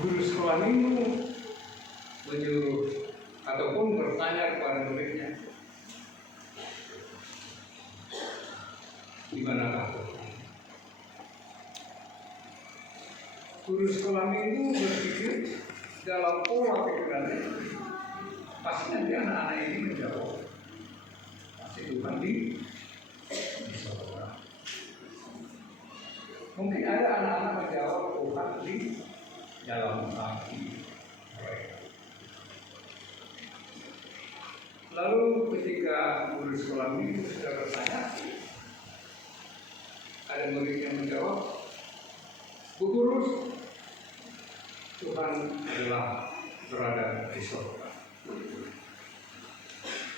guru sekolah minggu menyuruh ataupun bertanya kepada muridnya, di manakah Tuhan? Guru sekolah minggu berpikir dalam pola pikirannya, pasti nanti anak-anak ini menjawab, pasti Tuhan di sorga. Mungkin ada anak-anak menjawab Tuhan di dalam hati mereka. Lalu ketika guru sekolah minggu sudah bertanya, ada murid yang menjawab, Bu Guru, Tuhan adalah berada di surga.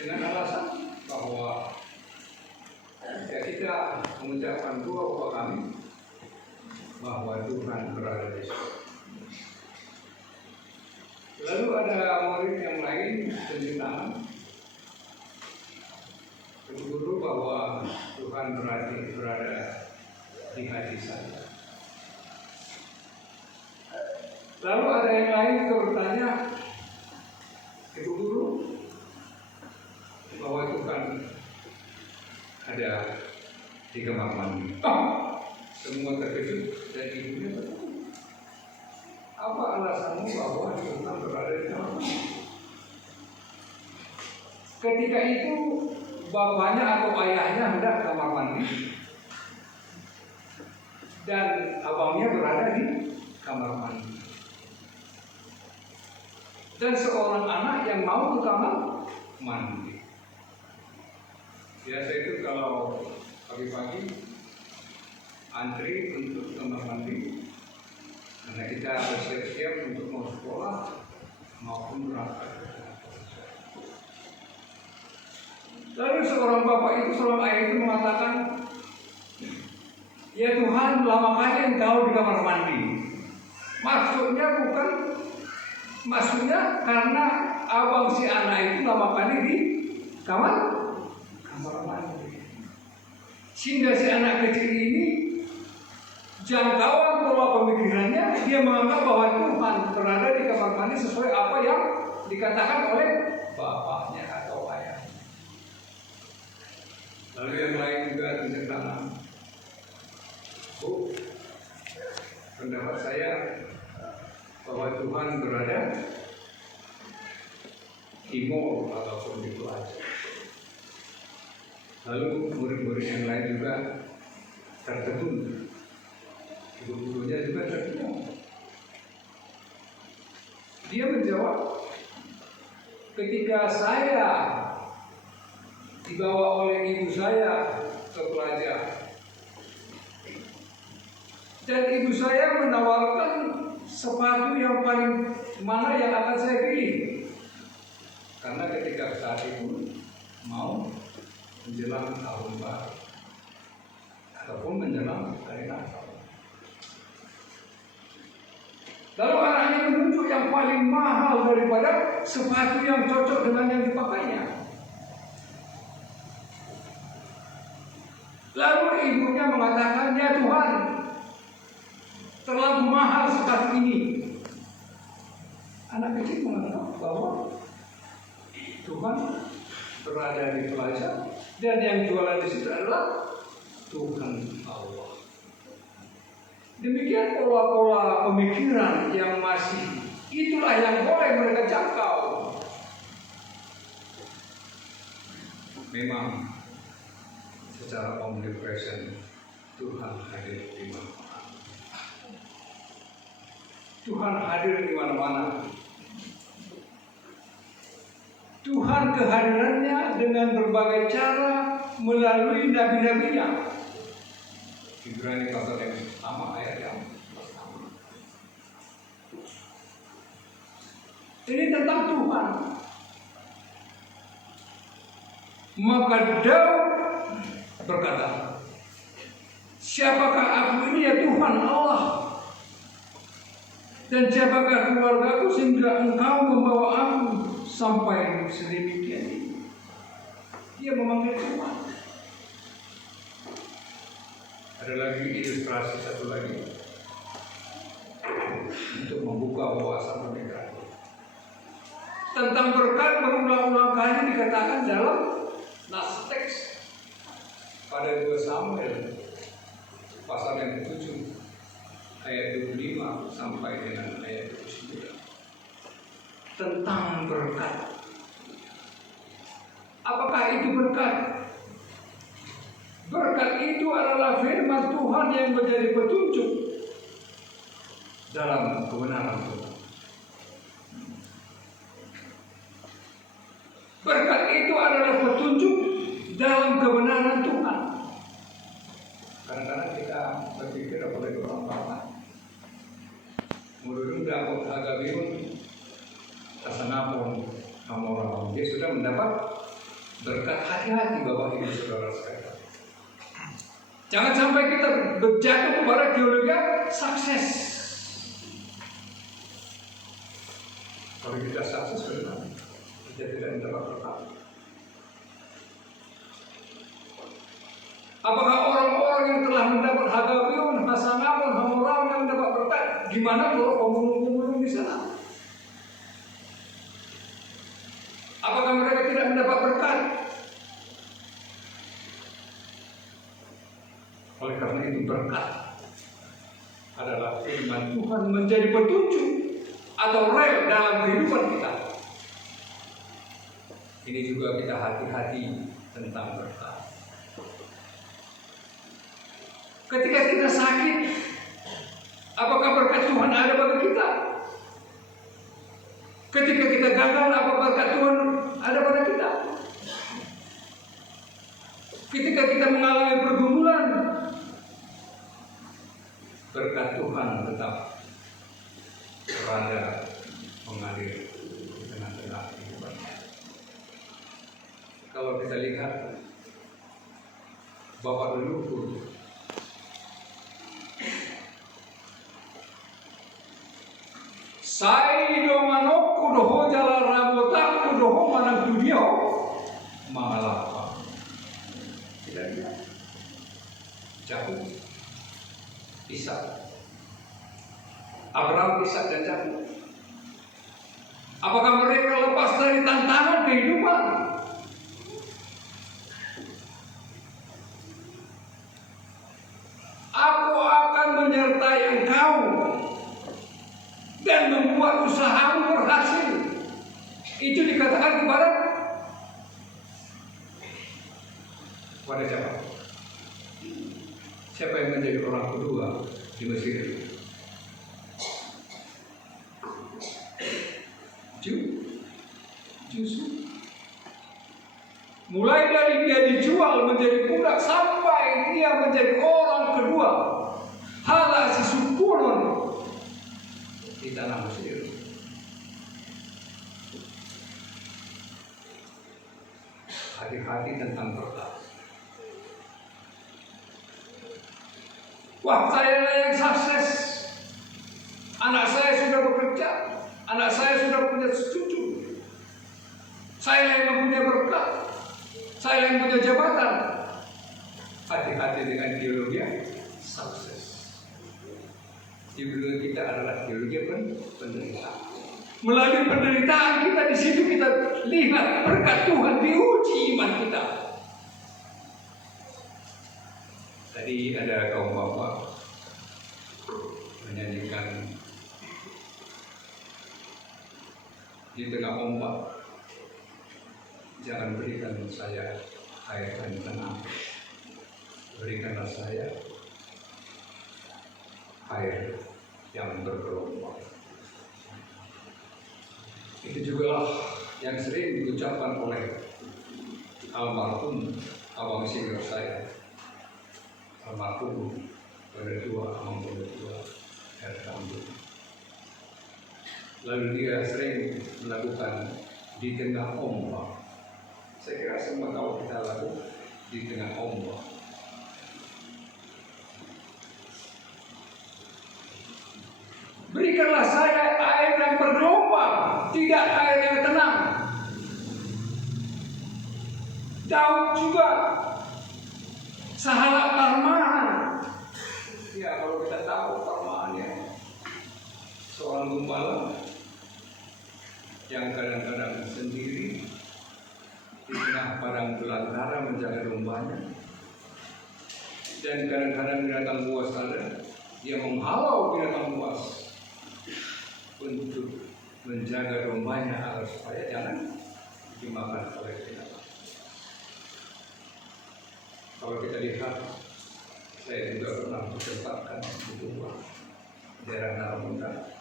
Dengan alasan bahwa ya kita mengucapkan doa kepada kami bahwa Tuhan berada di surga. Lalu ada murid yang lain tunjuk tangan, Bu Guru, bahwa Tuhan berada di hati saya. Lalu ada yang lain juga bertanya, Ibu Guru, bahwa Tuhan ada di kamar mandi. Semua terkejut dan ibunya bertanya, apa alasanmu bahwa Tuhan berada di kamar mandi? Ketika itu bapaknya atau ayahnya hendak ke kamar mandi dan abangnya berada di kamar mandi. Dan seorang anak yang mau ke kamar mandi. Biasa itu kalau pagi-pagi antri untuk kamar mandi, karena kita bersiap-siap untuk mau sekolah maupun berangkat. Lalu seorang bapak itu, seorang ayah itu mengatakan, ya Tuhan, lama kali engkau di kamar mandi. Maksudnya karena abang si anak itu lama kali di kamar mandi. Sehingga si anak kecil ini jangkauan pola pemikirannya, dia menganggap bahwa Tuhan berada di kamar mandi sesuai apa yang dikatakan oleh bapaknya atau ayahnya. Lalu yang lain juga tunjuk tangan. Bu, pendapat saya bahwa Tuhan berada di mall ataupun di plaza. Lalu murid-murid yang lain juga tertegun. Ibu-gurunya juga tertegun. Dia menjawab, ketika saya dibawa oleh ibu saya ke plaza dan ibu saya menawarkan sepatu yang paling mana yang akan saya pilih, karena ketika saat itu mau menjelang tahun baru ataupun menjelang hari Natal. Lalu anaknya menunjuk yang paling mahal daripada sepatu yang cocok dengan yang dipakainya. Lalu ibunya mengatakan, ya Tuhan, terlalu mahal sepatu ini. Anak kecil menganggap bahwa Tuhan berada di plaza dan yang jualan di situ adalah Tuhan Allah. Demikian pola-pola pemikiran yang masih itulah yang boleh mereka jangkau. Memang secara omnipresent Tuhan hadir di mana-mana. Tuhan hadir di mana-mana. Tuhan kehadirannya dengan berbagai cara melalui nabi-nabinya. Ibrani pasal yang pertama ayat yang pertama. Ini tentang Tuhan. Maka Daud berkata, siapakah aku ini ya Tuhan Allah? Dan siapakah keluargaku sehingga engkau membawa aku sampai sedemikian ini? Dia memanggil Tuhan. Ada lagi ilustrasi satu lagi. untuk membuka wawasan pernikahan. Tentang berkat berulang-ulang kali dikatakan dalam nas teks pada 2 Samuel pasal yang ke-7 ayat 25 sampai dengan ayat 29 tentang berkat. Apakah itu berkat? Berkat itu adalah firman Tuhan yang menjadi petunjuk dalam kebenaran Tuhan. Berkat itu adalah petunjuk dalam kebenaran Tuhan. Kadang-kadang kita berpikir apalagi orang bapak murung dapat hagabiun tasanapun orang dia sudah mendapat berkat. Hati-hati Bapak Ibu Saudara sekalian. Jangan sampai kita berjatuh kepada teologi sukses. Kalau kita sukses benar, kita tidak mendapat berkat. Apakah orang-orang yang telah mendapat hagabiun, hasanapun, hamoram yang mendapat berkat? Gimana kalau pemulung-pemulung di sana? Apakah mereka tidak mendapat berkat? Oleh karena itu berkat adalah firman Tuhan menjadi petunjuk atau rel dalam kehidupan kita. Ini juga kita hati-hati tentang berkat. Ketika kita sakit, apakah berkat Tuhan ada bagi kita? Ketika kita gagal, apa berkat Tuhan ada pada kita? Ketika kita mengalami pergumulan, berkat Tuhan tetap berada mengalir di tengah-tengah kehidupan. Kalau kita lihat Bapak leluhur Saido manokku doho jalan rabotakku doho manang dunia mengalapa. Tidak lihat Jakub, Ishak, Abraham, Ishak dan Jakub. Apakah mereka lepas dari tantangan kehidupan? Aku akan menyertai engkau dan membuat usahamu berhasil. Itu dikatakan kepada siapa? Siapa yang menjadi orang kedua di Mesir? Yusuf. Mulai dari dia dijual menjadi budak sampai dia menjadi orang kedua. Hala si Sukuron di tanah Mesir. Hati-hati tentang berkat. Wah, saya yang sukses. Anak saya sudah bekerja. Anak saya sudah punya cucu. Saya yang mempunyai berkat. Saya yang punya jabatan. Hati-hati dengan teologi sukses. Teologi kita adalah teologi penderitaan. Melalui penderitaan kita di situ kita lihat berkat Tuhan, diuji iman kita. Tadi ada kaum bapak menyanyikan di tengah ombak, jangan berikan saya air yang tenang, berikanlah saya air yang bergelombang. Itu juga yang sering diucapkan oleh almarhum abang senior saya, almarhum Ketua Amang Ketua RKMB. Lalu dia sering melakukan di tengah ombak. Saya kira semua kalau kita lakukan di tengah ombak. Berikanlah saya air yang bergelombang, tidak air yang tenang. Daud juga sahabat Parmaan. Ya, kalau kita tahu Parmaan ya, seorang gembala yang kadang-kadang sendiri di tengah padang belantara menjaga dombanya, dan kadang-kadang binatang buas ada, dia menghalau binatang buas untuk menjaga dombanya agar supaya jangan dimakan oleh binatang. Kalau kita lihat, saya juga pernah bertempatkan di Tumba, daerah Naramunda.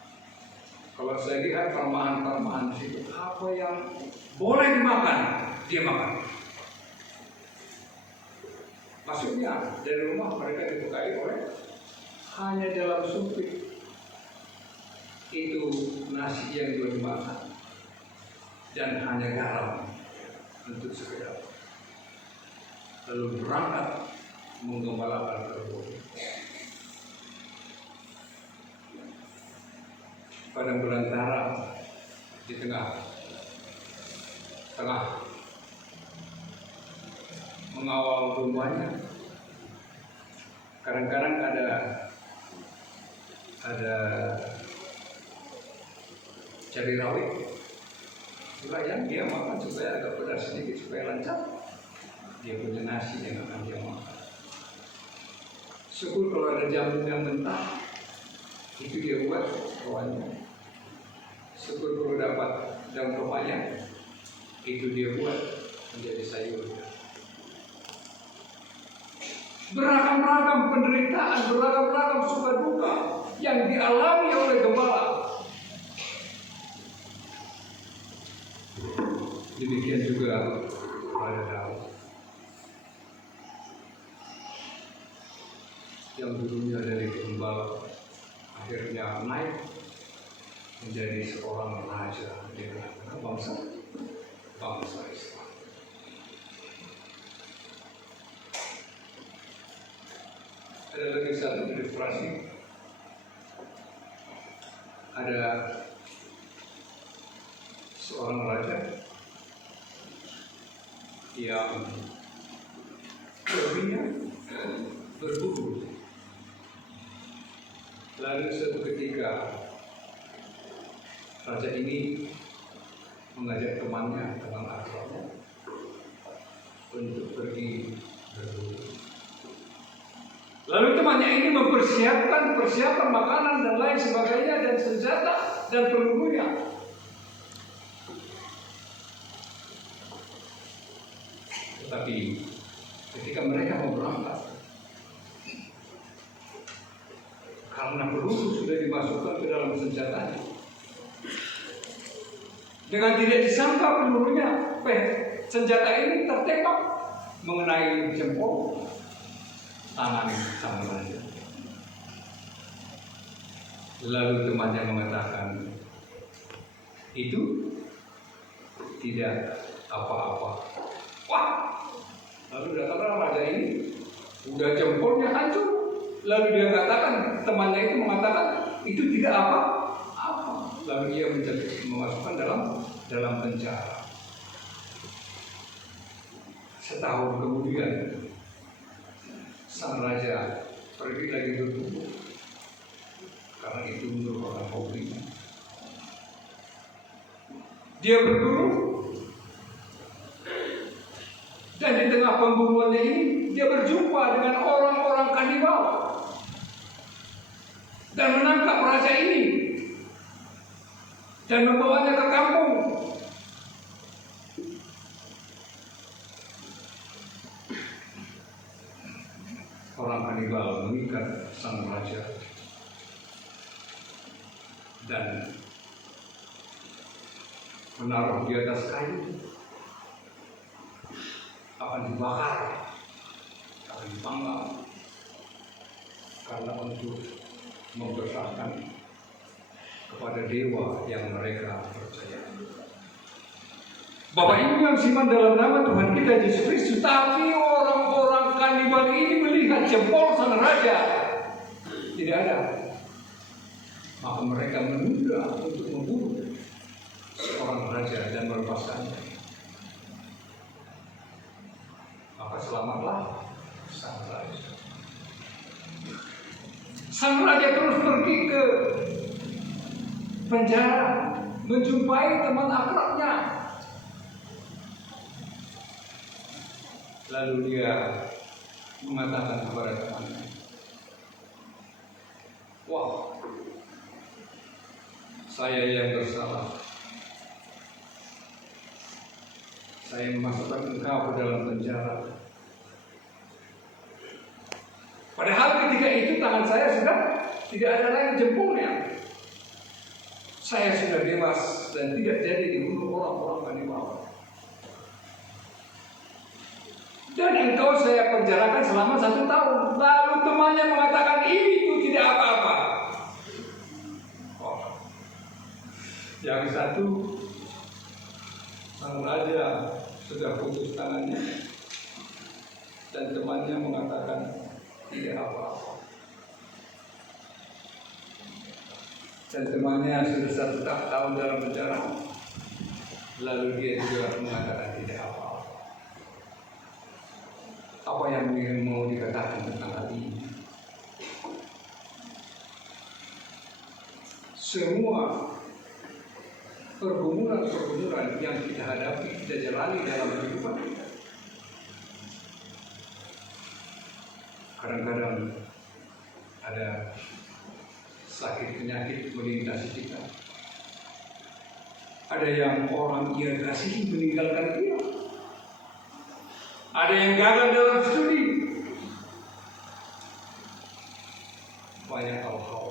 Kalau saya lihat permahan-permahan di situ, apa yang boleh dimakan, dia makan. Maksudnya dari rumah mereka dibekali oleh hanya dalam sumpit itu nasi yang boleh dimakan dan hanya garam untuk sekedar. Lalu berangkat menggembalakan kerbau. Padang belantara di tengah mengawal dombanya. Kadang-kadang ada cabai rawit juga yang dia makan supaya agak pedas sedikit supaya lancar. Dia punya nasi yang akan dia makan. Syukur kalau ada jamu yang mentah, itu dia buat kawannya. Syukur kalau dapat daun pepaya, itu dia buat menjadi sayur. Beragam-ragam penderitaan, beragam-ragam suka duka yang dialami oleh gembala. Demikian juga Raja Daud yang dulunya dari gembala akhirnya naik menjadi seorang raja di tengah bangsa Islam. Ada lagi satu ilustrasi. Ada seorang raja yang hobinya berburu. Lalu suatu ketika raja ini mengajak temannya, teman akrabnya, untuk pergi berburu. Lalu temannya ini mempersiapkan makanan dan lain sebagainya dan senjata dan pelurunya. Tetapi ketika mereka mau berangkat, karena peluru sudah dimasukkan ke dalam senjatanya, dengan tidak disangka pelurunya, senjata ini tertembak mengenai jempol tangan sang raja. Lalu temannya mengatakan, itu tidak apa-apa. Wah, lalu datanglah raja ini, udah jempolnya hancur. Lalu dia katakan, temannya itu mengatakan, itu tidak apa-apa. Lalu dia memasukkan dalam penjara. Setahun kemudian, sang raja pergi lagi berburu, karena itu merupakan hobinya. Dia berburu, dan di tengah pemburuannya ini dia berjumpa dengan orang-orang kanibal dan menangkap raja ini dan membawanya ke kampung. Orang kanibal mengikat sang raja dan menaruh di atas kayu, akan dibakar, akan dipanggang, karena untuk mempersahkan kepada dewa yang mereka percaya. Bapak Ibu yang siman dalam nama Tuhan kita Yesus Kristus, tapi orang-orang kanibal ini melihat jempol sang raja tidak ada, maka mereka menunda untuk membunuh seorang raja dan melepaskannya. Maka selamatlah sang raja. Sang raja terus pergi ke penjara, menjumpai teman akrabnya. Lalu dia mengatakan kepada temannya, "Wah, saya yang bersalah. Saya memasukkan engkau ke dalam penjara. Padahal ketika itu tangan saya sudah tidak ada lagi jempolnya. Saya sudah bebas dan tidak jadi dibunuh orang-orang kanibal. Dan engkau saya penjarakan selama 1 tahun." Lalu temannya mengatakan, "Itu tidak apa-apa." Oh, yang satu sang raja sudah putus tangannya, dan temannya mengatakan tidak apa-apa. Dan temannya sudah 1 tahun dalam penjara, lalu dia juga mengatakan tidak apa-apa. Apa yang mau dikatakan tentang hal ini? Semua pergumulan yang kita hadapi, kita jalani dalam kehidupan kita, kadang-kadang ada sakit penyakit melintasi kita. Ada yang orang ia kasihi meninggalkan dia. Ada yang gagal dalam studi. Banyak hal-hal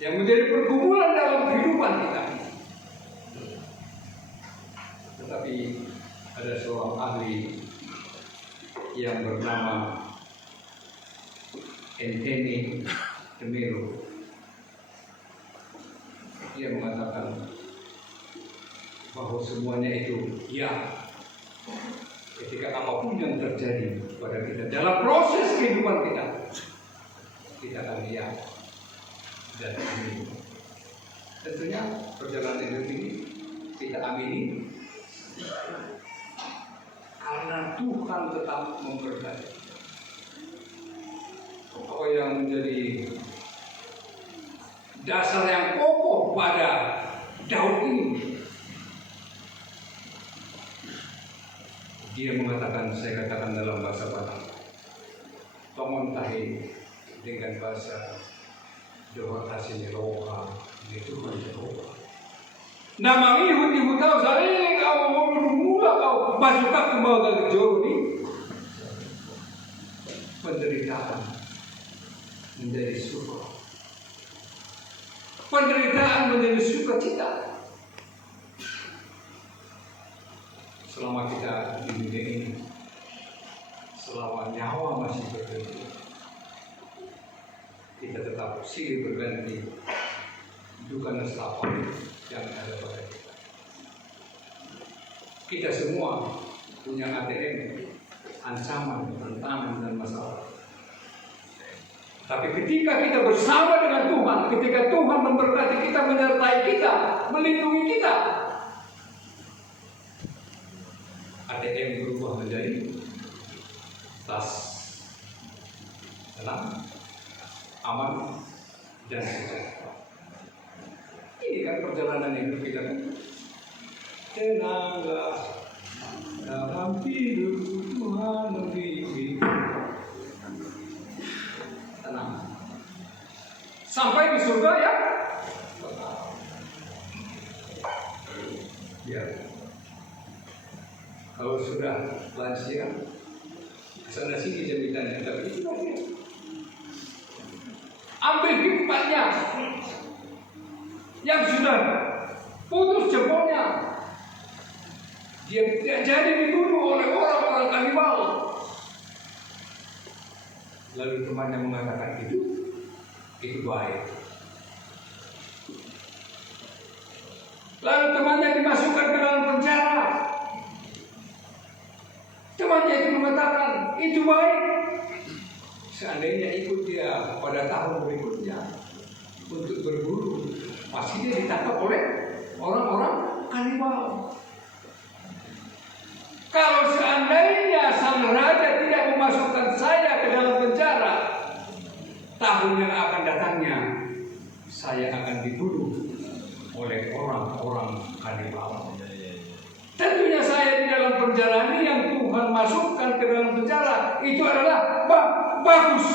yang menjadi pergumulan dalam kehidupan kita. Tetapi ada seorang ahli yang bernama Anthony de Mello. Dia mengatakan bahwa semuanya itu ya, ketika apapun yang terjadi pada kita dalam proses kehidupan kita, kita akan lihat dan amini. Tentunya perjalanan hidup ini kita amini karena Tuhan tetap memberkati. Apa yang menjadi dasar yang kokoh pada Daud ini, dia mengatakan, saya katakan dalam bahasa Batak, "Tomontahi dengan bahasa Jawa Tasini Roha di Tuhan Jehovah. Nama ibu tahu saya kau mau mula kau masukkan ke bawah ke jauh ini." Penderitaan menjadi syukur. Penderitaan menjadi sukacita. Selama kita di dunia ini, selama nyawa masih berganti, kita tetap silih berganti duka nestapa yang ada pada kita. Kita semua punya ATM, ancaman, tantangan, dan masalah. Tapi ketika kita bersama dengan Tuhan, ketika Tuhan memberkati kita, menyertai kita, melindungi kita, ATM berubah menjadi tas tenang, aman, dan sejahtera. Ini kan perjalanan hidup kita kan. Tenanglah dalam hidup Tuhan membimbing. Tenang. Sampai di surga ya. Ya. Kalau sudah lansia, kesana sini jamitannya, tapi itu dia. Ambil hikmatnya. Yang sudah putus jempolnya, dia tidak jadi dibunuh oleh orang-orang kanibal. Lalu temannya mengatakan itu baik. Lalu temannya dimasukkan ke dalam penjara. Temannya itu mengatakan itu baik. Seandainya ikut dia pada tahun berikutnya untuk berburu, pasti dia ditangkap oleh orang-orang kanibal. Kalau seandainya sang raja tidak memasukkan saya ke dalam penjara, tahun yang akan datangnya saya akan dibunuh oleh orang-orang kanibal. Tentunya saya di dalam penjara ini yang Tuhan masukkan ke dalam penjara itu adalah bagus.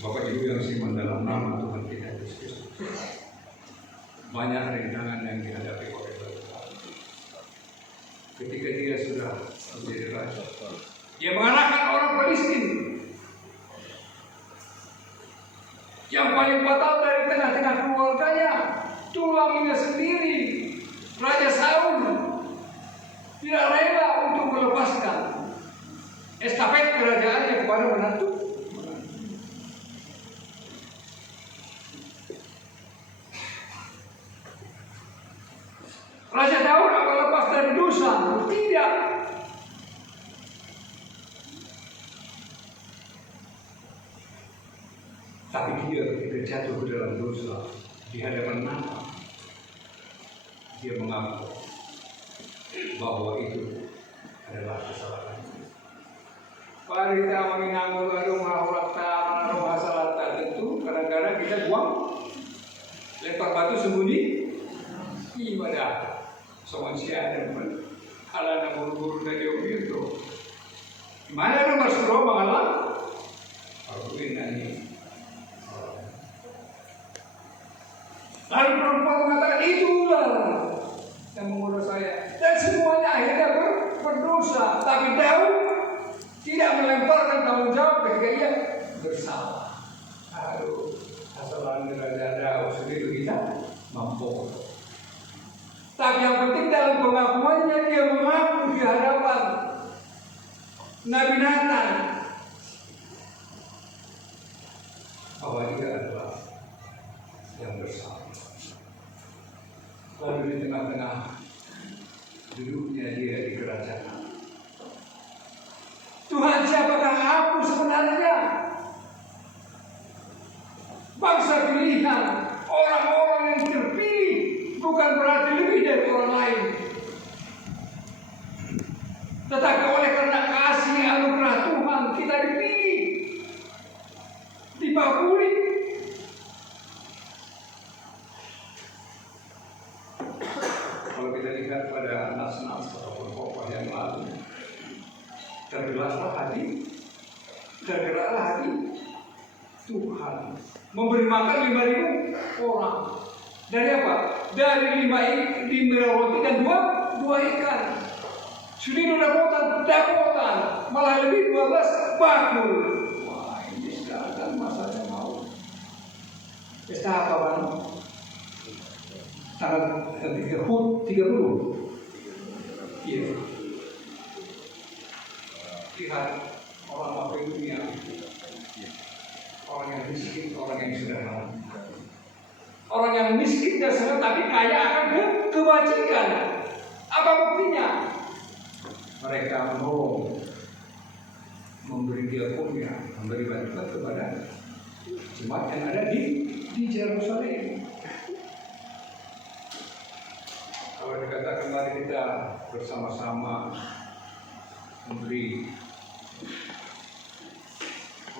Bapak Ibu yang siman dalam nama Tuhan kita Yesus Kristus, banyak rintangan yang dihadapi oleh Tuhan. Ketika dia sudah menjadi raja, dia mengalahkan orang Palestina. Yang paling fatal dari tengah-tengah keluarganya, tulangnya sendiri, Raja Saul tidak rela untuk melepaskan estafet kerajaannya kepada menantu. Raja Daud akan lepas dari dosa? Tidak. Tapi dia ketika jatuh ke dalam dosa di hadapan Natan, dia mengaku bahwa itu adalah kesalahan. Parita menginangul adung hawrata menaruh masalah tentu kadang-kadang kita buang lempar batu sembunyi ibadah soal siapa pun ala namur guru dari itu mana nomor suruh mengalah aku ini. Lalu perempuan mengatakan itulah yang mengurus saya dan semuanya akhirnya berdosa. Tapi Daud tidak melemparkan tanggung jawab ketika ia bersalah. Aduh, kesalahan Raja Daud sendiri kita mampu. Tapi yang penting dalam pengakuannya dia mengaku di hadapan Nabi Natan bahwa dia adalah yang bersalah. Lalu di tengah-tengah duduknya dia di kerajaan. Tuhan, siapakah aku sebenarnya? Bangsa pilihan, orang-orang yang terpilih bukan berarti lebih dari orang lain. Tetapi oleh karena kasih anugerah Tuhan kita dipilih, dipakuli. Kalau kita lihat pada nas-nas ataupun khotbah yang lalu, tergeraklah hati Tuhan memberi makan 5.000 orang. Dari apa? Dari 5 roti dan 2 ikan. Sudah dapotan, malah lebih 12 bakul. Wah, ini sekarang masanya mau. Pesta apa Bang? Tanggal 30. Iya. Lihat orang apa dunia, orang yang miskin, orang yang sederhana, orang yang miskin dan sederhana tapi kaya akan kebajikan. Apa buktinya? Mereka menolong, memberi diakonia, memberi bantuan kepada jemaat yang ada di Yerusalem. Kalau dikatakan mari kita bersama-sama memberi,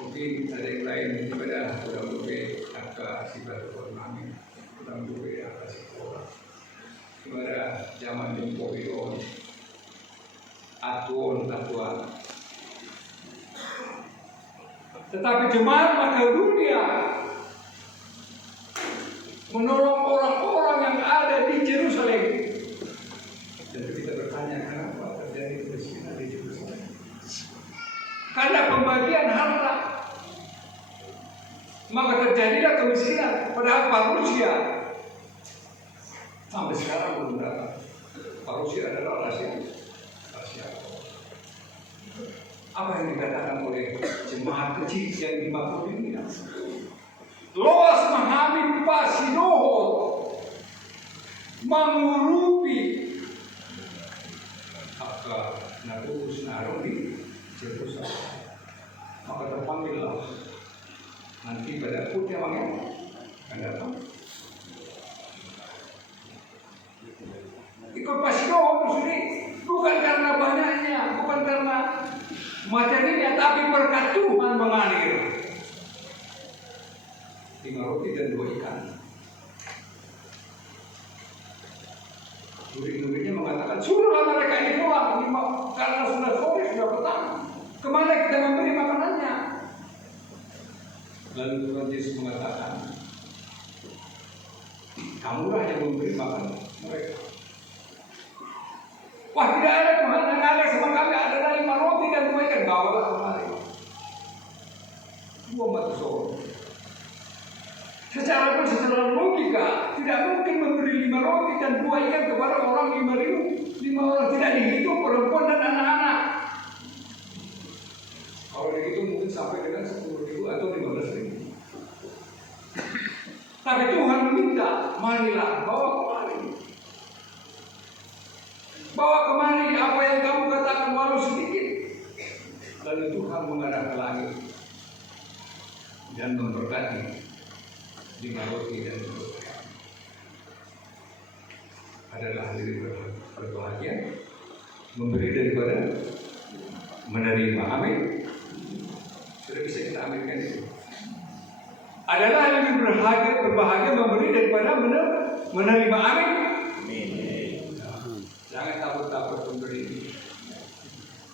mungkin ada yang lain daripada kurang lebih angka sifat ekonomi, kurang lebih angka sekolah, kepada zaman Jompoion, atuan. Tetapi jemaat Makedonia menolong orang-orang yang ada di Yerusalem. Jadi kita bertanya kenapa terjadi kemiskinan di Yerusalem? Karena pembagian harta, maka terjadilah kemiskinan. Padahal Parusia sampai sekarang belum datang. Parusia adalah rahasia. Apa yang dikatakan oleh jemaat kecil yang di Makedonia? Loas memahami pasinohot, mengurupi apa natus naruh di Yerusalem. Maka terpanggillah nanti pada putih yang akan datang. Ikut pasinohot sendiri bukan karena banyaknya, bukan karena materinya, tapi berkat Tuhan mengalir. 5 roti dan 2 ikan. Murid-muridnya mengatakan, suruhlah mereka ini pulang karena sudah sore, sudah petang. Kemana kita memberi makanannya? Lalu Tuhan Yesus mengatakan, kamulah yang memberi makan mereka. Wah, tidak ada Tuhan, yang ada sama kami adalah 5 roti dan 2 ikan. Bawalah kemari. 2 batu sorong. Secara logika tidak mungkin memberi 5 roti dan 2 ikan kepada orang 5.000. 5 orang tidak dihitung perempuan dan anak-anak. Kalau dihitung mungkin sampai dengan 10.000 atau 15.000. Tapi Tuhan meminta, marilah bawa kemari. Bawa kemari apa yang kamu katakan walau sedikit. Lalu Tuhan menghadap ke langit dan memberkati 5 roti dan 2 ikan. Adalah hadirin berbahagia, memberi daripada menerima. Amin. Sudah bisa kita aminkan itu. Adalah lebih berbahagia memberi daripada menerima. Amin. Jangan takut-takut memberi.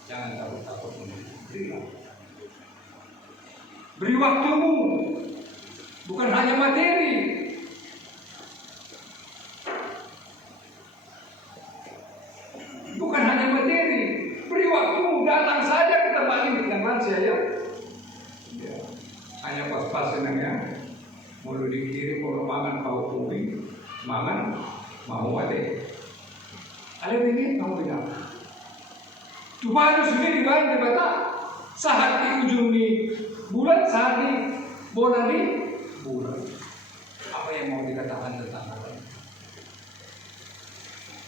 Jangan takut-takut memberi. Beri waktumu. Bukan hanya materi. Bukan hanya materi. Beri waktu, datang saja ke tempat ini. Yang lansia ya. Hanya pas-pas senangnya. Mulu dikirim kalau mangan kau kuwi. Mangan mau ade. Ada ini kamu bilang. Coba harus sendiri kan dibata. Saat di ujung ni bulan, saat di bola ni bulan. Apa yang mau dikatakan tentang hal ini?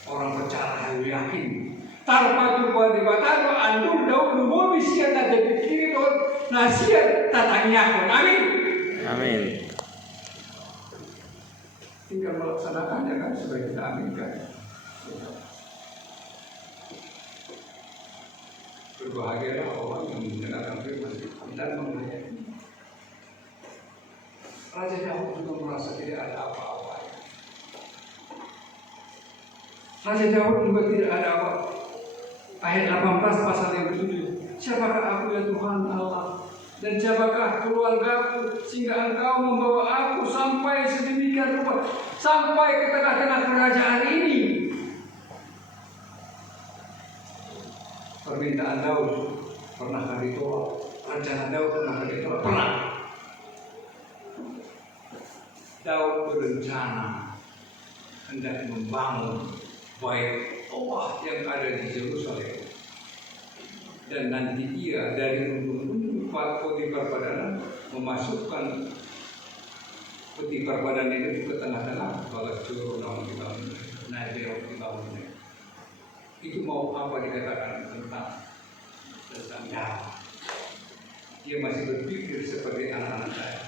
Orang percaya yakin. Tanpa tubuh dibatano andur daun lumo bisian ada dikiri don nasihat tatangnya. Amin. Amin. Tinggal melaksanakannya kan supaya kita aminkan. Berbahagialah orang yang mendengarkan firman dan menghayati. Raja Daud juga merasa tidak ada apa-apa. Raja Daud juga tidak ada apa. Ayat 18 pasal yang ke-7. Siapakah aku ya Tuhan Allah? Dan siapakah keluargaku sehingga Engkau membawa aku sampai sedemikian rupa, sampai ke tengah-tengah kerajaan ini? Permintaan Daud pernah ditolak. Rencana Daud pernah ditolak. Pernah. Daud berencana hendak membangun bait Allah yang ada di Yerusalem, dan nanti ia dari ujung-ujung Potifar Padana memasukkan Potifar Padana itu ke tengah-tengah bagas curug dibangun, Nabi dibangun. Itu mau apa dikatakan tentang Daud? Dia masih berpikir seperti anak-anak saya.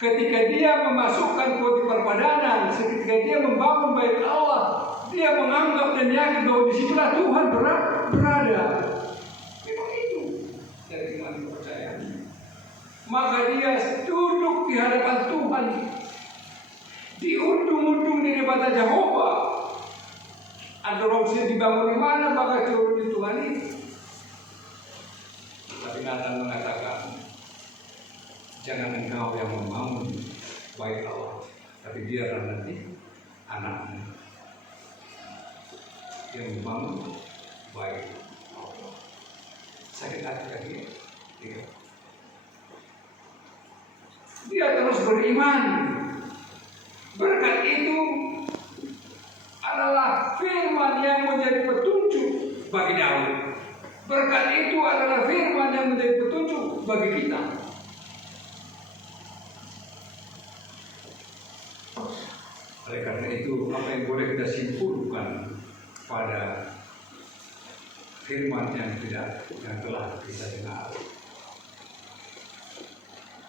Ketika dia memasukkan Potifar Padana, ketika dia membangun bait Allah, dia menganggap dan yakin bahwa di situlah Tuhan berada. Memang itu dari iman kepercayaan. Maka dia duduk di hadapan Tuhan, di ujung-ujung di depan Jehovah. Ada opsi dibangun di mana, maka turun di Tuhan ini. Tapi Nathan mengatakan, jangan engkau yang membangun bait Allah, tapi biarlah nanti anakmu yang membangun bait Allah. Sakit hati lagi. Dia terus beriman. Berkat itu adalah firman yang menjadi petunjuk bagi Daud. Berkat itu adalah firman yang menjadi petunjuk bagi kita. Oleh karena itu, apa yang boleh kita simpulkan pada firman yang telah kita dengar?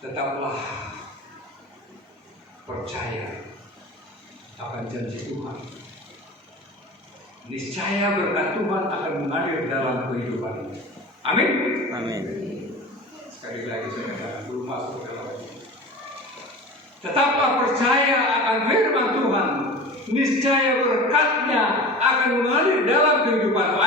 Tetaplah percaya akan janji Tuhan. Niscaya berkat Tuhan akan mengalir dalam kehidupan ini. Amin. Amin. Sekali lagi saya katakan, belum masuk ke dalam ini. Tetaplah percaya akan firman Tuhan. Niscaya berkatnya akan mengalir dalam kehidupanmu.